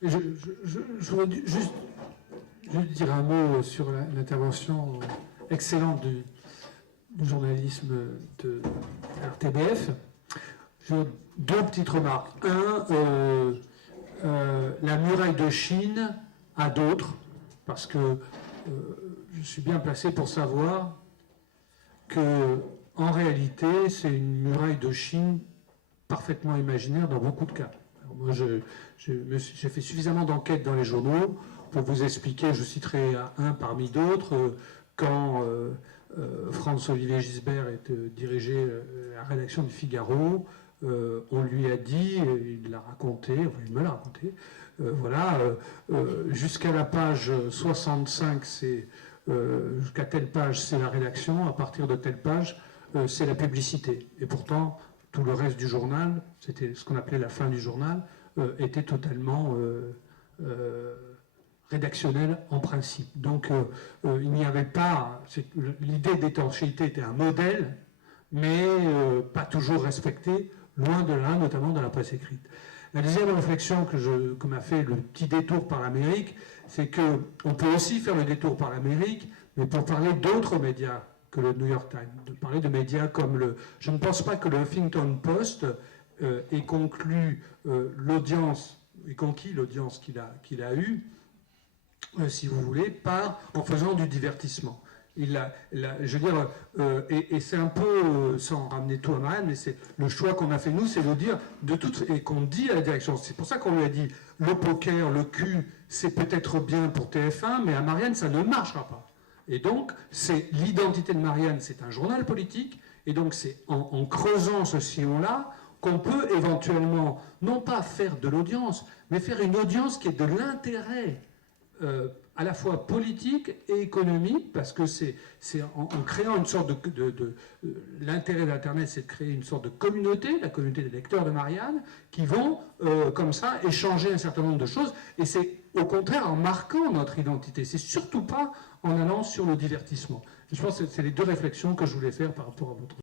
Je voudrais juste dire un mot sur l'intervention excellente du journalisme de RTBF. Deux petites remarques. La muraille de Chine à d'autres, parce que je suis bien placé pour savoir que, en réalité, c'est une muraille de Chine parfaitement imaginaire dans beaucoup de cas. Alors moi, j'ai fait suffisamment d'enquêtes dans les journaux pour vous expliquer, je citerai un parmi d'autres, quand Franz-Olivier Gisbert dirigeait la rédaction du Figaro, on lui a dit, il l'a raconté, enfin il me l'a raconté, jusqu'à la page 65, jusqu'à telle page c'est la rédaction, à partir de telle page c'est la publicité. Et pourtant, tout le reste du journal, c'était ce qu'on appelait la fin du journal, était totalement rédactionnel en principe. Donc il n'y avait pas... L'idée d'étanchéité était un modèle, mais pas toujours respecté, loin de là, notamment dans la presse écrite. La deuxième réflexion que m'a fait le petit détour par l'Amérique, c'est qu'on peut aussi faire le détour par l'Amérique, mais pour parler d'autres médias que le New York Times, de parler de médias comme le... Je ne pense pas que le Huffington Post ait conclu l'audience, et conquis l'audience qu'il a eue, si vous voulez, en faisant du divertissement. Je veux dire, et c'est un peu, sans ramener tout à Marianne, mais c'est le choix qu'on a fait nous, c'est de dire et qu'on dit à la direction. C'est pour ça qu'on lui a dit le poker, le cul, c'est peut-être bien pour TF1, mais à Marianne, ça ne marchera pas. Et donc, c'est l'identité de Marianne, c'est un journal politique, et donc c'est en creusant ce sillon-là qu'on peut éventuellement, non pas faire de l'audience, mais faire une audience qui est de l'intérêt à la fois politique et économique, parce que c'est en créant une sorte l'intérêt d'Internet, c'est de créer une sorte de communauté, la communauté des lecteurs de Marianne, qui vont, comme ça, échanger un certain nombre de choses, et c'est au contraire en marquant notre identité, c'est surtout pas en allant sur le divertissement. Et je pense que c'est les deux réflexions que je voulais faire par rapport à votre...